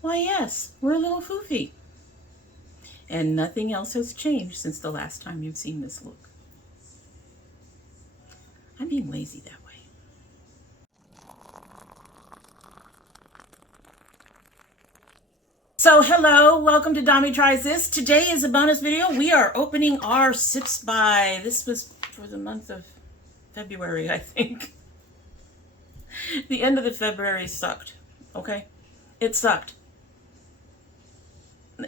Why, yes, we're a little foofy. And nothing else has changed since the last time you've seen this look. I'm being lazy that way. So hello, welcome to Domi Tries This. Today is a bonus video. We are opening our Sipsby. This was for the month of February, I think. The end of the February sucked, okay? It sucked.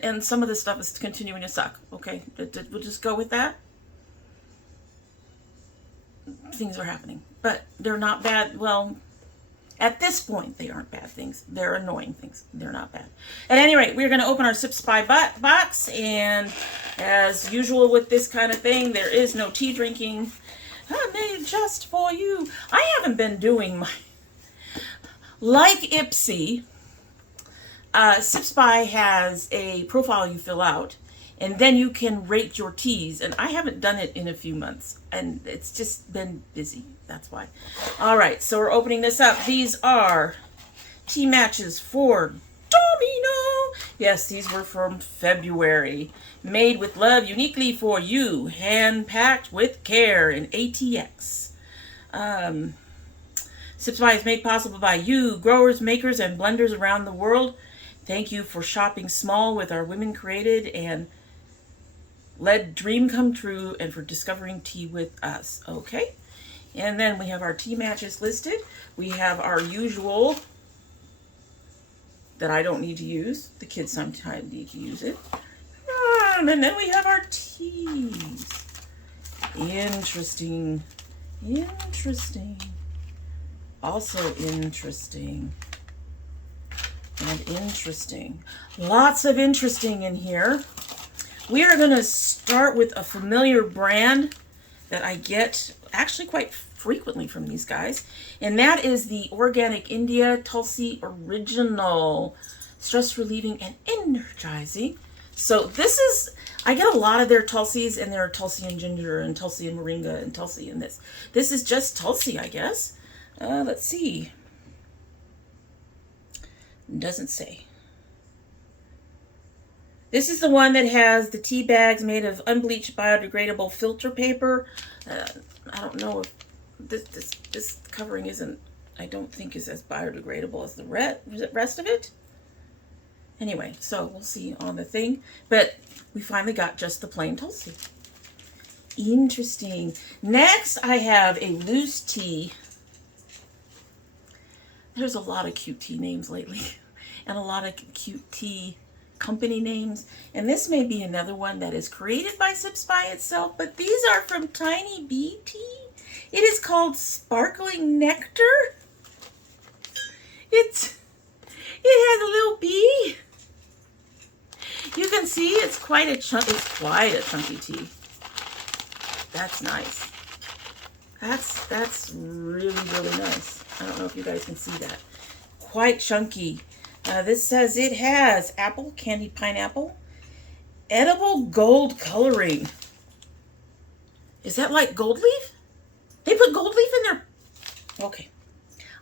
And some of this stuff is continuing to suck, okay? We'll just go with that. Things are happening, but they're not bad. Well, at this point, they aren't bad things. They're annoying things. They're not bad. At any rate, we're going to open our Sipsby box, and as usual with this kind of thing, there is no tea drinking. I made just for you. I haven't been doing my... Like Ipsy, Sipsby has a profile you fill out, and then you can rate your teas, and I haven't done it in a few months, and it's just been busy. That's why. All right, so we're opening this up. These are tea matches for Domino. Yes, these were from February. Made with love, uniquely for you. Hand-packed with care in ATX. Sipsby is made possible by you, growers, makers, and blenders around the world. Thank you for shopping small with our women created and led dream come true, and for discovering tea with us. Okay. And then we have our tea matches listed. We have our usual that I don't need to use. The kids sometimes need to use it. And then we have our teas. Interesting. Interesting. Also interesting. And interesting. Lots of interesting in here. We are going to start with a familiar brand that I get actually quite frequently from these guys, and that is the Organic India Tulsi Original. Stress relieving and energizing. So this is, I get a lot of their Tulsis, and there are Tulsi and ginger and Tulsi and moringa and Tulsi in this. This is just Tulsi, I guess. Let's see. It doesn't say. This is the one that has the tea bags made of unbleached biodegradable filter paper. I don't know if this covering isn't, I don't think is as biodegradable as the rest of it. Anyway, so we'll see on the thing. But we finally got just the plain Tulsi. Interesting. Next, I have a loose tea. There's a lot of cute tea names lately, and a lot of cute tea company names, and this may be another one that is created by Sipsby itself, but these are from Tiny Bee Tea. It is called Sparkling Nectar. It has a little bee. You can see it's quite a chunky tea. That's nice. That's really, really nice. I don't know if you guys can see that. Quite chunky. This says it has apple, candied pineapple, edible gold coloring. Is that like gold leaf? They put gold leaf in there. Okay.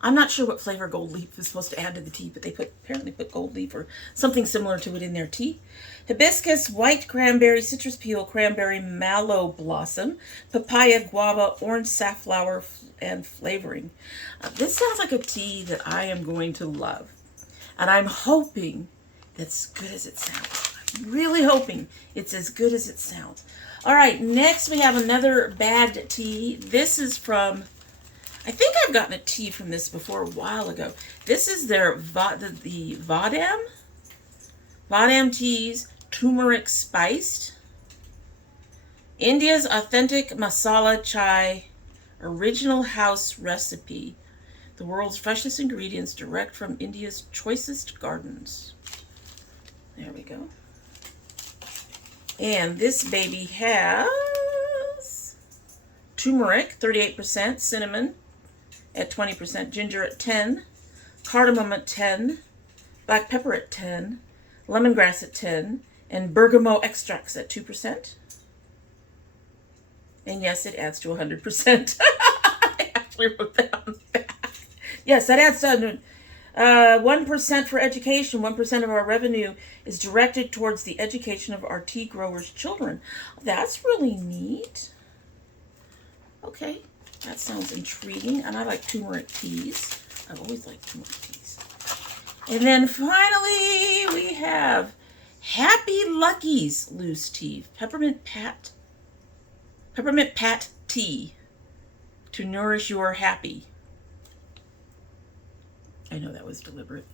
I'm not sure what flavor gold leaf is supposed to add to the tea, but they apparently put gold leaf or something similar to it in their tea. Hibiscus, white cranberry, citrus peel, cranberry, mallow blossom, papaya, guava, orange safflower, and flavoring. This sounds like a tea that I am going to love. And I'm hoping it's good as it sounds. I'm really hoping it's as good as it sounds. All right, next we have another bad tea. This is from, I think I've gotten a tea from this before a while ago. This is their the Vadam teas, turmeric spiced. India's authentic masala chai, original house recipe. The world's freshest ingredients direct from India's choicest gardens. There we go. And this baby has turmeric, 38%, cinnamon at 20%, ginger at 10, cardamom at 10, black pepper at 10, lemongrass at 10, and bergamot extracts at 2%. And yes, it adds to 100%. I actually wrote that on the back. Yes, that adds to 1% for education. 1% of our revenue is directed towards the education of our tea growers' children. That's really neat. Okay, that sounds intriguing. And I like turmeric teas. I've always liked turmeric teas. And then finally, we have Happy Lucky's loose tea. Peppermint pat tea to nourish your happy. I know that was deliberate.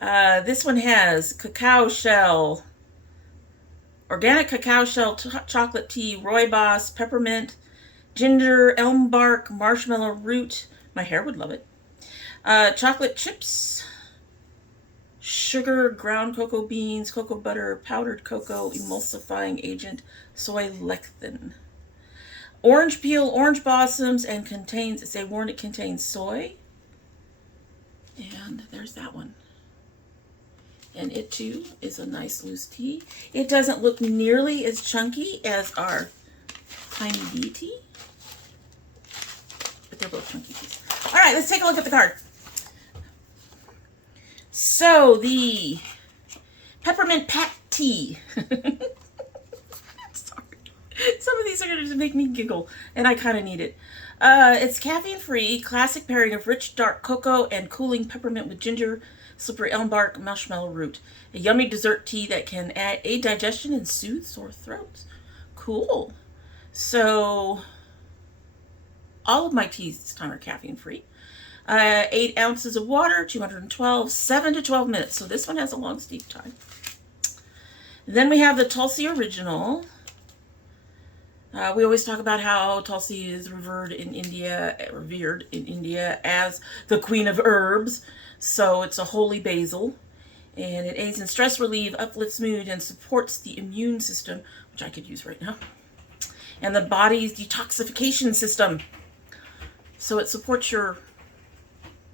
This one has cacao shell, organic cacao shell chocolate tea, rooibos, peppermint, ginger, elm bark, marshmallow root. My hair would love it. Chocolate chips, sugar, ground cocoa beans, cocoa butter, powdered cocoa, emulsifying agent, soy lecithin. Orange peel, orange blossoms, and contains, it's a warning, it contains soy. And there's that one. And it too is a nice loose tea. It doesn't look nearly as chunky as our Tiny Bee tea. But they're both chunky teas. All right, let's take a look at the card. So the peppermint pat tea. Sorry. Some of these are going to make me giggle, and I kind of need it. It's caffeine-free, classic pairing of rich dark cocoa and cooling peppermint with ginger, slippery elm bark, marshmallow root. A yummy dessert tea that can aid digestion and soothe sore throats. Cool. So, all of my teas this time are caffeine-free. 8 ounces of water, 212, 7 to 12 minutes. So this one has a long steep time. Then we have the Tulsi Original. We always talk about how Tulsi is revered in India as the queen of herbs. So it's a holy basil. And it aids in stress relief, uplifts mood, and supports the immune system, which I could use right now. And the body's detoxification system. So it supports your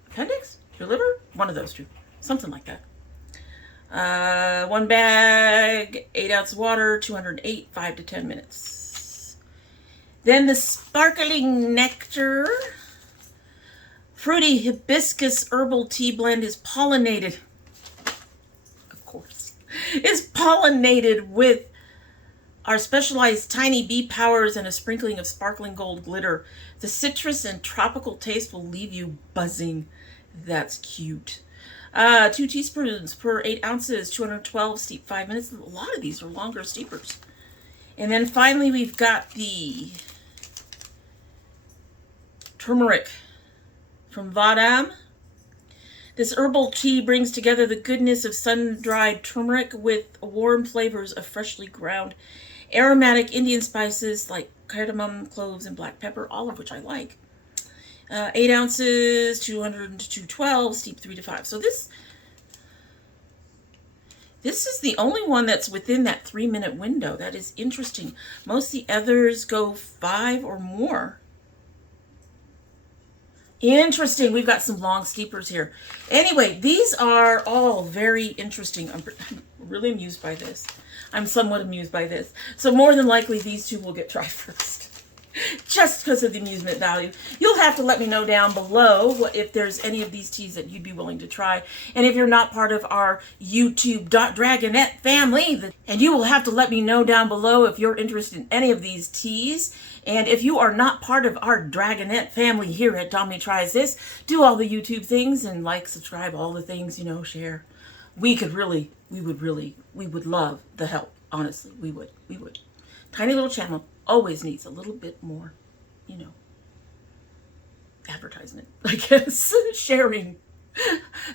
appendix, your liver, one of those two, something like that. 1 bag, 8 ounces of water, 208, 5 to 10 minutes. Then the sparkling nectar, fruity hibiscus herbal tea blend is pollinated. Of course, is pollinated with our specialized tiny bee powers and a sprinkling of sparkling gold glitter. The citrus and tropical taste will leave you buzzing. That's cute. 2 teaspoons per 8 ounces, 212, steep 5 minutes. A lot of these are longer steepers. And then finally we've got the turmeric from Vadam. This herbal tea brings together the goodness of sun-dried turmeric with warm flavors of freshly ground aromatic Indian spices like cardamom, cloves, and black pepper, all of which I like. 8 ounces, 200 to 212, steep 3 to 5. So this is the only one that's within that 3-minute window. That is interesting. Most of the others go 5 or more. Interesting. We've got some long steepers here. Anyway, these are all very interesting. I'm really amused by this. I'm somewhat amused by this. So more than likely, these two will get tried first. Just because of the amusement value. You'll have to let me know down below if there's any of these teas that you'd be willing to try. And if you're not part of our YouTube Dragonette family, and you will have to let me know down below if you're interested in any of these teas. And if you are not part of our Dragonette family here at domytriesthis, do all the YouTube things and like, subscribe, all the things, you know, share. We would love the help. Honestly, we would. Tiny little channel always needs a little bit more, you know, advertisement, I guess. Sharing,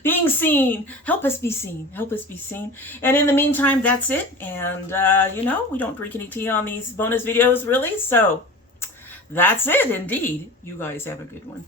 being seen. Help us be seen. Help us be seen. And in the meantime, that's it. And, you know, we don't drink any tea on these bonus videos, really. So that's it, indeed. You guys have a good one.